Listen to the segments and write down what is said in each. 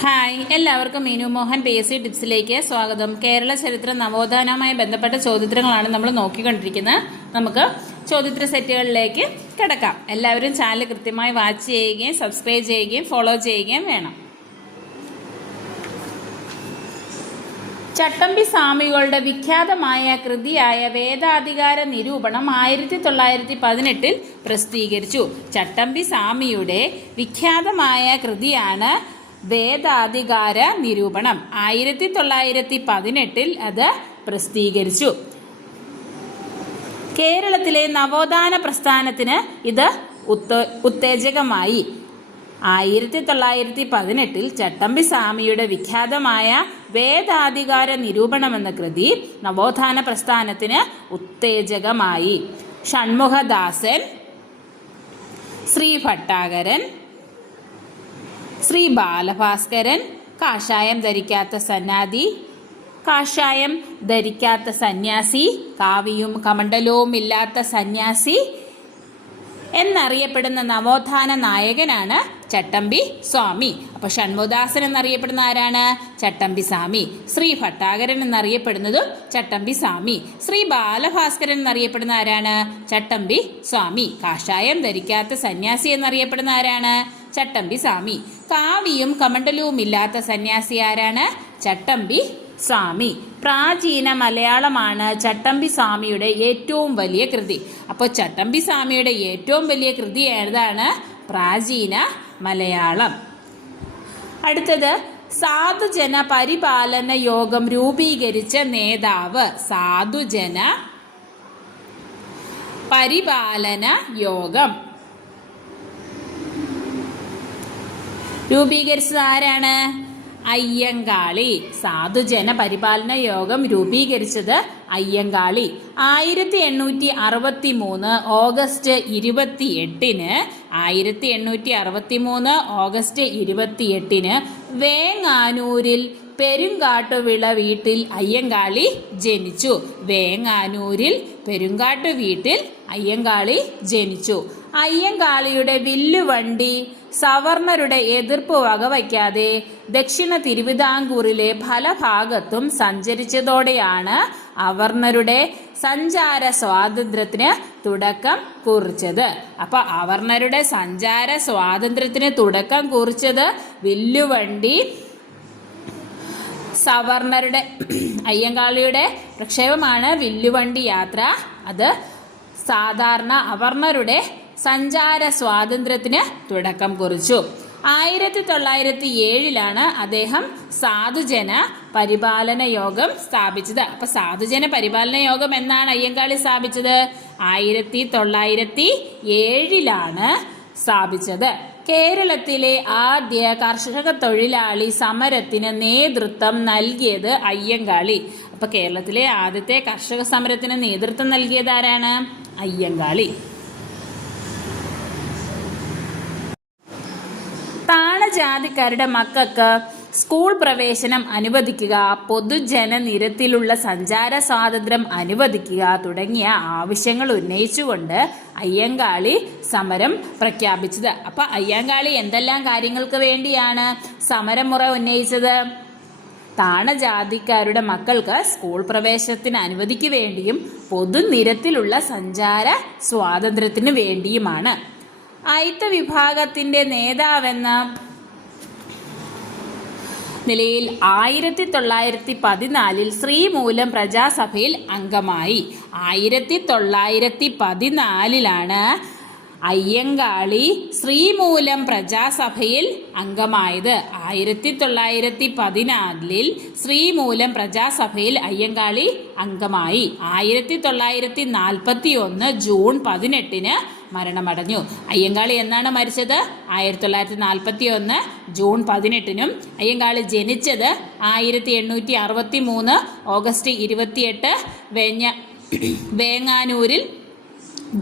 Hi, എല്ലാവർക്കും Meenu Mohan PSC ടിപ്സിലേക്ക് സ്വാഗതം. കേരള ചരിത്ര നവോത്ഥാനവുമായി ബന്ധപ്പെട്ട ചോദ്യോത്തരങ്ങളാണ് നമ്മൾ നോക്കിക്കൊണ്ടിരിക്കുന്നത്. നമുക്ക് ചോദ്യോത്തര സെറ്റുകളിലേക്ക് കിടക്കാം. എല്ലാവരും ചാനൽ കൃത്യമായി വാച്ച് ചെയ്യുകയും സബ്സ്ക്രൈബ് ചെയ്യുകയും ഫോളോ ചെയ്യുകയും വേണം. ചട്ടമ്പി സ്വാമികളുടെ വിഖ്യാതമായ കൃതിയായ വേദാധികാര നിരൂപണം 1918 പ്രസിദ്ധീകരിച്ചു. ചട്ടമ്പി സ്വാമിയുടെ വിഖ്യാതമായ കൃതിയാണ് വേദാധികാര നിരൂപണം. 1918 അത് പ്രസിദ്ധീകരിച്ചു. കേരളത്തിലെ നവോത്ഥാന പ്രസ്ഥാനത്തിന് ഇത് ഉത്തേജകമായി. 1918 ചട്ടമ്പി സ്വാമിയുടെ വിഖ്യാതമായ വേദാധികാര നിരൂപണം എന്ന കൃതി നവോത്ഥാന പ്രസ്ഥാനത്തിന് ഉത്തേജകമായി. ഷൺമുഖദാസൻ, ശ്രീ ഭട്ടാകരൻ, ശ്രീ ബാലഭാസ്കരൻ, കാഷായം ധരിക്കാത്ത സന്യാസി, കാവിയും കമണ്ഡലവും ഇല്ലാത്ത സന്യാസി എന്നറിയപ്പെടുന്ന നവോത്ഥാന നായകനാണ് ചട്ടമ്പി സ്വാമി. അപ്പോൾ ഷൺമുഖദാസൻ എന്നറിയപ്പെടുന്ന ആരാണ്? ചട്ടമ്പി സ്വാമി. ശ്രീ ഭട്ടാകരൻ എന്നറിയപ്പെടുന്നതും ചട്ടമ്പി സ്വാമി. ശ്രീ ബാലഭാസ്കരൻ എന്നറിയപ്പെടുന്ന ആരാണ്? ചട്ടമ്പി സ്വാമി. കാഷായം ധരിക്കാത്ത സന്യാസി എന്നറിയപ്പെടുന്ന ആരാണ്? ചട്ടമ്പി സ്വാമി. കാവിയും കമണ്ഡലവും ഇല്ലാത്ത സന്യാസി ആരാണ്? ചട്ടമ്പി സ്വാമി. പ്രാചീന മലയാളമാണ് ചട്ടമ്പി സ്വാമിയുടെ ഏറ്റവും വലിയ കൃതി. അപ്പോൾ ചട്ടമ്പി സ്വാമിയുടെ ഏറ്റവും വലിയ കൃതി ഏതാണ്? പ്രാചീന മലയാളം. അടുത്തത്, സാധുജന പരിപാലന യോഗം രൂപീകരിച്ച നേതാവ്. സാധുജന പരിപാലന യോഗം രൂപീകരിച്ചത് ആരാണ്? അയ്യങ്കാളി. സാധുജന പരിപാലന യോഗം രൂപീകരിച്ചത് അയ്യങ്കാളി. 1863 ഓഗസ്റ്റ് 28ന് വേങ്ങാനൂരിൽ പെരുങ്കാട്ടുവിള വീട്ടിൽ അയ്യങ്കാളി ജനിച്ചു. വേങ്ങാനൂരിൽ പെരുങ്കാട്ടു വീട്ടിൽ അയ്യങ്കാളി ജനിച്ചു. അയ്യങ്കാളിയുടെ വില്ലുവണ്ടി സവർണരുടെ എതിർപ്പ് വകവയ്ക്കാതെ ദക്ഷിണ തിരുവിതാംകൂറിലെ പല ഭാഗത്തും സഞ്ചരിച്ചതോടെയാണ് അവർണരുടെ സഞ്ചാര സ്വാതന്ത്ര്യത്തിന് തുടക്കം കുറിച്ചത്. അപ്പൊ അവർണരുടെ സഞ്ചാര സ്വാതന്ത്ര്യത്തിന് തുടക്കം കുറിച്ചത് വില്ലുവണ്ടി സവർണരുടെ അയ്യങ്കാളിയുടെ പ്രക്ഷേപമാണ് വില്ലുവണ്ടി യാത്ര. അത് സാധാരണ അവർണരുടെ സഞ്ചാര സ്വാതന്ത്ര്യത്തിന് തുടക്കം കുറിച്ചു. 1907 അദ്ദേഹം സാധുജന പരിപാലന യോഗം സ്ഥാപിച്ചത്. അപ്പൊ സാധുജന പരിപാലന യോഗം എന്നാണ് അയ്യങ്കാളി സ്ഥാപിച്ചത്? 1907 സ്ഥാപിച്ചത്. കേരളത്തിലെ ആദ്യ കർഷക തൊഴിലാളി സമരത്തിന് നേതൃത്വം നൽകിയത് അയ്യങ്കാളി. അപ്പൊ കേരളത്തിലെ ആദ്യത്തെ കർഷക സമരത്തിന് നേതൃത്വം നൽകിയത് ആരാണ്? അയ്യങ്കാളി. താണജാതിക്കാരുടെ മക്കൾക്ക് സ്കൂൾ പ്രവേശനം അനുവദിക്കുക, പൊതുജനനിരത്തിലുള്ള സഞ്ചാര സ്വാതന്ത്ര്യം അനുവദിക്കുക തുടങ്ങിയ ആവശ്യങ്ങൾ ഉന്നയിച്ചുകൊണ്ട് അയ്യങ്കാളി സമരം പ്രഖ്യാപിച്ചത്. അപ്പൊ അയ്യങ്കാളി എന്തെല്ലാം കാര്യങ്ങൾക്ക് വേണ്ടിയാണ് സമരമുറ ഉന്നയിച്ചത്? താണജാതിക്കാരുടെ മക്കൾക്ക് സ്കൂൾ പ്രവേശനത്തിന് അനുമതിക്ക് വേണ്ടിയും പൊതുനിരത്തിലുള്ള സഞ്ചാര സ്വാതന്ത്ര്യത്തിന് വേണ്ടിയുമാണ്. അയിത്ത വിഭാഗത്തിന്റെ നേതാവെന്ന നിലയിൽ 1914 ശ്രീമൂലം പ്രജാസഭയിൽ അംഗമായി. 1914 അയ്യങ്കാളി ശ്രീമൂലം പ്രജാസഭയിൽ അംഗമായത്. 1914 ശ്രീമൂലം പ്രജാസഭയിൽ അയ്യങ്കാളി അംഗമായി. 1941 ജൂൺ 18 മരണമടഞ്ഞു. അയ്യങ്കാളി എന്നാണ് മരിച്ചത്? 1941 ജൂൺ 18. അയ്യങ്കാളി ജനിച്ചത് 1863 ഓഗസ്റ്റ് 28 വേങ്ങാനൂരിൽ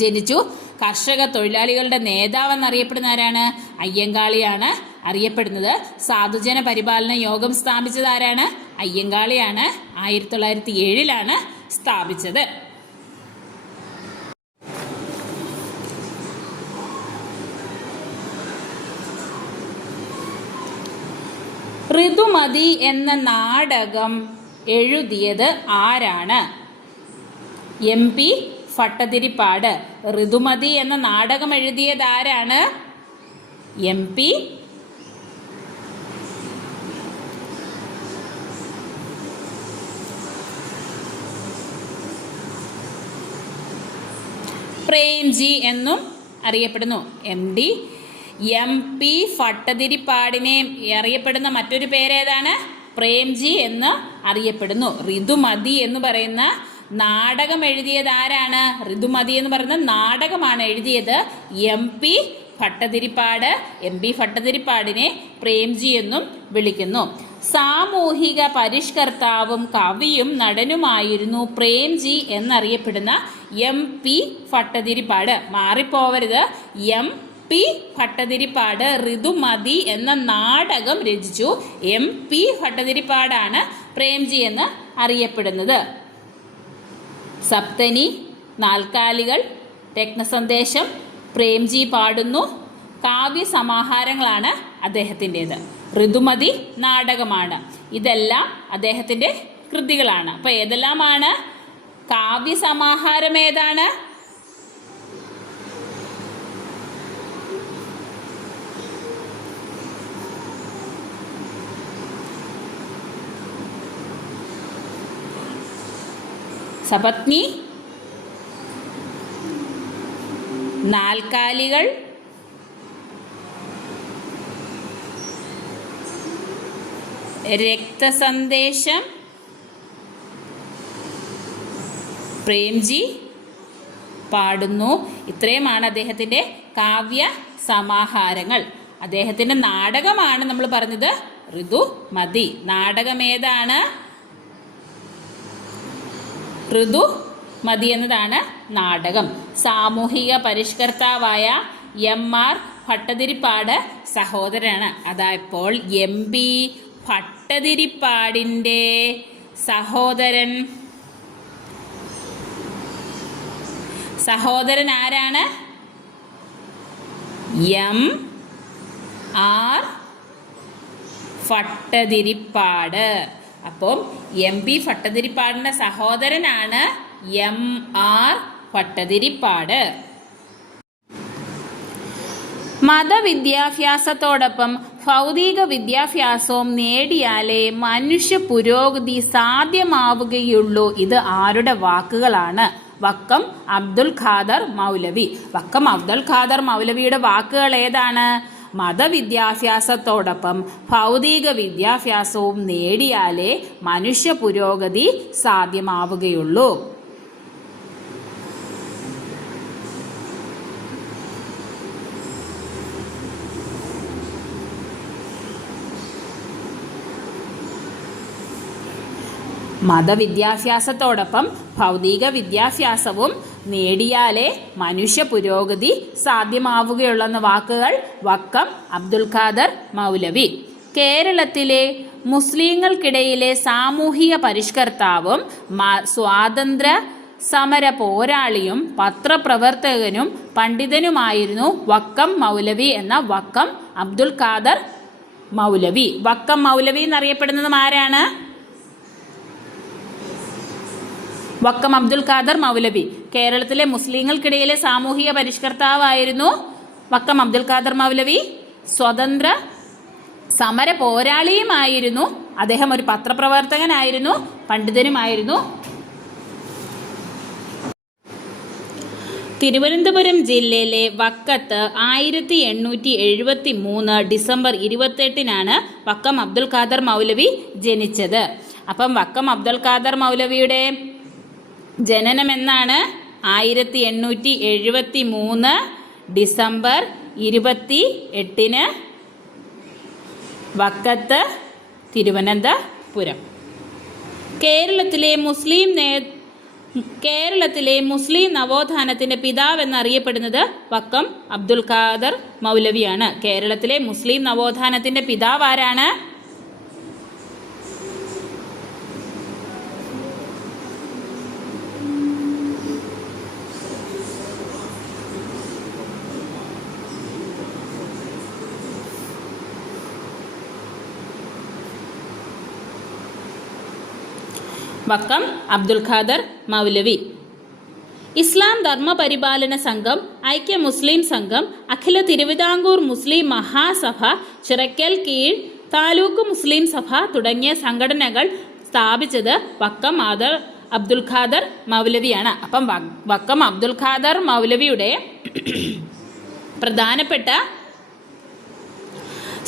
ജനിച്ചു. കർഷക തൊഴിലാളികളുടെ നേതാവെന്നറിയപ്പെടുന്ന ആരാണ്? അയ്യങ്കാളിയാണ് അറിയപ്പെടുന്നത്. സാധുജന പരിപാലന യോഗം സ്ഥാപിച്ചത് ആരാണ്? അയ്യങ്കാളിയാണ്. 1907 സ്ഥാപിച്ചത്. ഋതുമതി എന്ന നാടകം എഴുതിയത് ആരാണ്? MP ഭട്ടതിരിപ്പാട്. ഋതുമതി എന്ന നാടകം എഴുതിയത് ആരാണ്? MP പ്രേംജി എന്നും അറിയപ്പെടുന്നു. MP ഭട്ടതിരിപ്പാടിനെ അറിയപ്പെടുന്ന മറ്റൊരു പേരേതാണ്? പ്രേംജി എന്ന് അറിയപ്പെടുന്നു. ഋതുമതി എന്ന് പറയുന്ന നാടകം എഴുതിയത് ആരാണ്? ഋതുമതി എന്ന് പറയുന്ന നാടകമാണ് എഴുതിയത് MP ഭട്ടതിരിപ്പാട്. MP ഭട്ടതിരിപ്പാടിനെ പ്രേംജി എന്നും വിളിക്കുന്നു. സാമൂഹിക പരിഷ്കർത്താവും കവിയും നടനുമായിരുന്നു പ്രേംജി എന്നറിയപ്പെടുന്ന MP ഭട്ടതിരിപ്പാട്. മാറിപ്പോവരുത്. MP ഭട്ടതിരിപ്പാട് ഋതുമതി എന്ന നാടകം രചിച്ചു. MP ഭട്ടതിരിപ്പാടാണ് പ്രേംജി എന്ന് അറിയപ്പെടുന്നത്. സപ്തനി, നാൽക്കാലികൾ, രത്നസന്ദേശം, പ്രേംജി പാടുന്നു, കാവ്യസമാഹാരങ്ങളാണ് അദ്ദേഹത്തിൻ്റെത്. ഋതുമതി നാടകമാണ്. ഇതെല്ലാം അദ്ദേഹത്തിൻ്റെ കൃതികളാണ്. അപ്പോൾ ഏതെല്ലാമാണ്? കാവ്യസമാഹാരം ഏതാണ്? സപത്നി, നാൽക്കാലികൾ, രക്തസന്ദേശം, പ്രേംജി പാടുന്നു. ഇത്രയുമാണ് അദ്ദേഹത്തിൻ്റെ കാവ്യ സമാഹാരങ്ങൾ. അദ്ദേഹത്തിൻ്റെ നാടകമാണ് നമ്മൾ പറഞ്ഞത് ഋതുമതി. നാടകം ഏതാണ്? ഋതുമതി എന്നതാണ് നാടകം. സാമൂഹിക പരിഷ്കർത്താവായ MR ഭട്ടതിരിപ്പാട് സഹോദരനാണ്. അതായപ്പോൾ MP ഭട്ടതിരിപ്പാടിൻ്റെ സഹോദരൻ ആരാണ്? MR ഭട്ടതിരിപ്പാട്. അപ്പം MP ഭട്ടതിരിപ്പാടിൻ്റെ സഹോദരനാണ് MR ഭട്ടതിരിപ്പാട്. മതവിദ്യാഭ്യാസത്തോടൊപ്പം ഭൗതിക വിദ്യാഭ്യാസവും നേടിയാലേ മനുഷ്യ പുരോഗതി സാധ്യമാവുകയുള്ളൂ. ഇത് ആരുടെ വാക്കുകളാണ്? വക്കം അബ്ദുൽ ഖാദർ മൗലവി. വക്കം അബ്ദുൽ ഖാദർ മൗലവിയുടെ വാക്കുകൾ ഏതാണ്? മതവിദ്യാഭ്യാസത്തോടൊപ്പം ഭൗതിക വിദ്യാഭ്യാസവും നേടിയാലേ മനുഷ്യ പുരോഗതി സാധ്യമാവുകയുള്ളൂ. മതവിദ്യാഭ്യാസത്തോടൊപ്പം ഭൗതിക വിദ്യാഭ്യാസവും നേടിയാലേ മനുഷ്യ പുരോഗതി സാധ്യമാവുകയുള്ളെന്ന വാക്കുകൾ വക്കം അബ്ദുൽ ഖാദർ മൗലവി. കേരളത്തിലെ മുസ്ലിങ്ങൾക്കിടയിലെ സാമൂഹിക പരിഷ്കർത്താവും സ്വാതന്ത്ര്യ സമര പോരാളിയും പത്രപ്രവർത്തകനും പണ്ഡിതനുമായിരുന്നു വക്കം മൗലവി എന്ന വക്കം അബ്ദുൽ ഖാദർ മൗലവി. വക്കം മൗലവി എന്നറിയപ്പെടുന്നതും ആരാണ്? വക്കം അബ്ദുൽ ഖാദർ മൗലവി. കേരളത്തിലെ മുസ്ലിങ്ങൾക്കിടയിലെ സാമൂഹിക പരിഷ്കർത്താവായിരുന്നു വക്കം അബ്ദുൽ ഖാദർ മൗലവി. സ്വതന്ത്ര സമര പോരാളിയുമായിരുന്നു അദ്ദേഹം. ഒരു പത്രപ്രവർത്തകനായിരുന്നു, പണ്ഡിതനുമായിരുന്നു. തിരുവനന്തപുരം ജില്ലയിലെ വക്കത്ത് 1873 ഡിസംബർ 28 വക്കം അബ്ദുൽ ഖാദർ മൗലവി ജനിച്ചത്. അപ്പം വക്കം അബ്ദുൽ ഖാദർ മൗലവിയുടെ ജനനം എന്നാണ്? 1873 ഡിസംബർ 28 വക്കത്ത്, തിരുവനന്തപുരം. കേരളത്തിലെ മുസ്ലിം നവോത്ഥാനത്തിന്റെ പിതാവ് എന്നറിയപ്പെടുന്നത് വക്കം അബ്ദുൽ ഖാദർ മൗലവിയാണ്. കേരളത്തിലെ മുസ്ലിം നവോത്ഥാനത്തിന്റെ പിതാവ് ആരാണ്? വക്കം അബ്ദുൽ ഖാദർ മൗലവി. ഇസ്ലാം ധർമ്മപരിപാലന സംഘം, ഐക്യ മുസ്ലിം സംഘം, അഖില തിരുവിതാംകൂർ മുസ്ലിം മഹാസഭ, ചിറക്കൽ കീഴ് താലൂക്ക് മുസ്ലിം സഭ തുടങ്ങിയ സംഘടനകൾ സ്ഥാപിച്ചത് വക്കം അബ്ദുൽ ഖാദർ മൗലവിയാണ്. അപ്പം വക്കം അബ്ദുൽ ഖാദർ മൗലവിയുടെ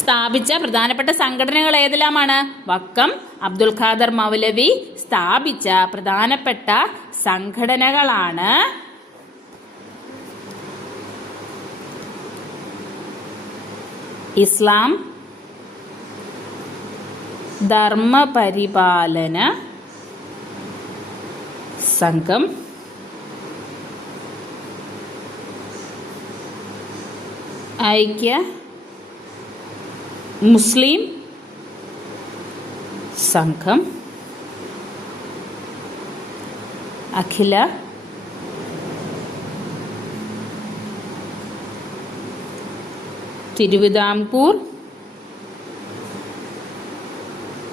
സ്ഥാപിച്ച പ്രധാനപ്പെട്ട സംഘടനകൾ ഏതെല്ലാമാണ്? വക്കം അബ്ദുൽ ഖാദർ മൗലവി സ്ഥാപിച്ച പ്രധാനപ്പെട്ട സംഘടനകളാണ് ഇസ്ലാം ധർമ്മപരിപാലന സംഘം, ഐക്യ മുസ്ലിം സംഘം, അഖില തിരുവിതാംകൂർ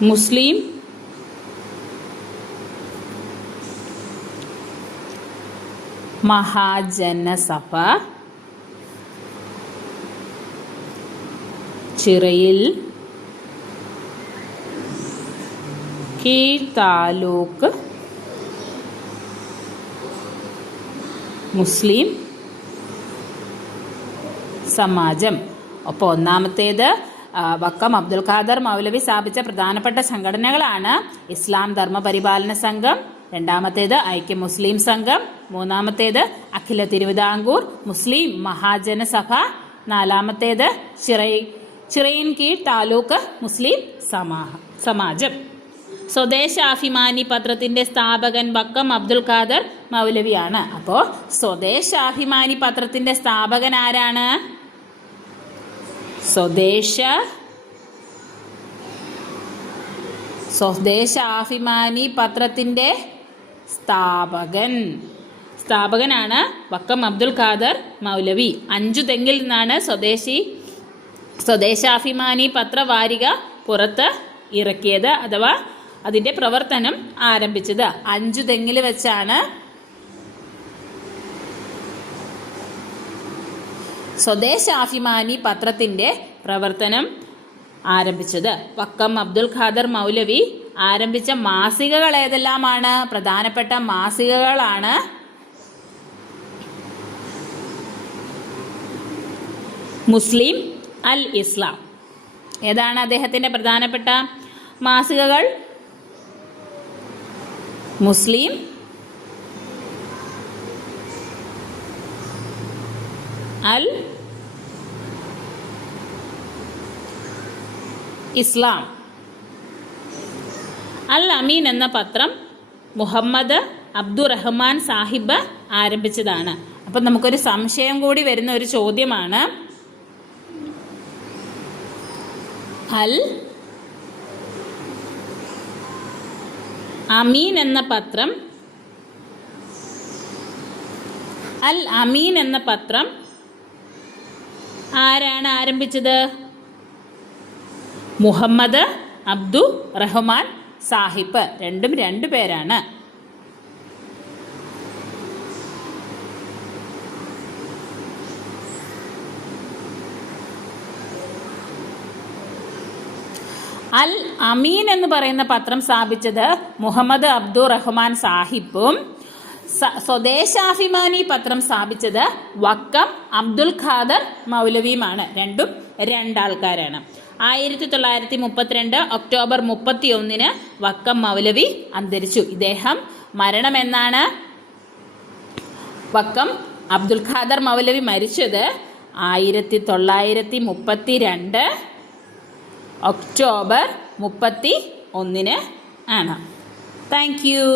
മുസ്ലിം മഹാജനസഭ, ചിറയിൽ കീഴ് താലൂക്ക് മുസ്ലിം സമാജം. അപ്പോൾ ഒന്നാമത്തേത് വക്കം അബ്ദുൽ ഖാദർ മൗലവി സ്ഥാപിച്ച പ്രധാനപ്പെട്ട സംഘടനകളാണ് ഇസ്ലാം ധർമ്മപരിപാലന സംഘം, രണ്ടാമത്തേത് ഐക്യ മുസ്ലിം സംഘം, മൂന്നാമത്തേത് അഖില തിരുവിതാംകൂർ മുസ്ലിം മഹാജനസഭ, നാലാമത്തേത് ചിറയിൻ കീഴ് താലൂക്ക് മുസ്ലിം സമാജം. സ്വദേശാഭിമാനി പത്രത്തിന്റെ സ്ഥാപകൻ വക്കം അബ്ദുൽ ഖാദർ മൗലവിയാണ്. അപ്പോൾ സ്വദേശാഭിമാനി പത്രത്തിന്റെ സ്ഥാപകൻ ആരാണ്? സ്വദേശാഭിമാനി പത്രത്തിന്റെ സ്ഥാപകനാണ് വക്കം അബ്ദുൽ ഖാദർ മൗലവി. 5 തെങ്ങിൽ നിന്നാണ് സ്വദേശാഭിമാനി പത്രവാരിക പുറത്ത് ഇറക്കിയത്, അഥവാ അതിന്റെ പ്രവർത്തനം ആരംഭിച്ചത്. 5 തെങ്ങിൽ വെച്ചാണ് സ്വദേശാഭിമാനി പത്രത്തിന്റെ പ്രവർത്തനം ആരംഭിച്ചത്. വക്കം അബ്ദുൽ ഖാദർ മൗലവി ആരംഭിച്ച മാസികകൾ ഏതെല്ലാമാണ്? പ്രധാനപ്പെട്ട മാസികകളാണ് മുസ്ലിം, അൽ ഇസ്ലാം. ഏതാണ് അദ്ദേഹത്തിന്റെ പ്രധാനപ്പെട്ട മാസികകൾ? മുസ്ലിം, അൽ ഇസ്ലാം. അൽ അമീൻ എന്ന പത്രം മുഹമ്മദ് അബ്ദുറഹ്മാൻ സാഹിബ് ആരംഭിച്ചതാണ്. അപ്പം നമുക്കൊരു സംശയം കൂടി വരുന്ന ഒരു ചോദ്യമാണ്, അൽ അമീൻ എന്ന പത്രം ആരാണ് ആരംഭിച്ചത്? മുഹമ്മദ് അബ്ദു റഹ്മാൻ സാഹിബ്. രണ്ടും 2 പേരാണ്. അൽ അമീൻ എന്ന് പറയുന്ന പത്രം സ്ഥാപിച്ചത് മുഹമ്മദ് അബ്ദു റഹ്മാൻ സാഹിബും സ്വദേശാഭിമാനി പത്രം സ്ഥാപിച്ചത് വക്കം അബ്ദുൽ ഖാദർ മൗലവിയുമാണ്. രണ്ടും 2 ആൾക്കാരാണ്. 1932 ഒക്ടോബർ 31 വക്കം മൗലവി അന്തരിച്ചു. ഇദ്ദേഹം മരണമെന്നാണ്? വക്കം അബ്ദുൽ ഖാദർ മൗലവി മരിച്ചത് 1932 ഒക്ടോബർ 31 ആണ്. Thank you.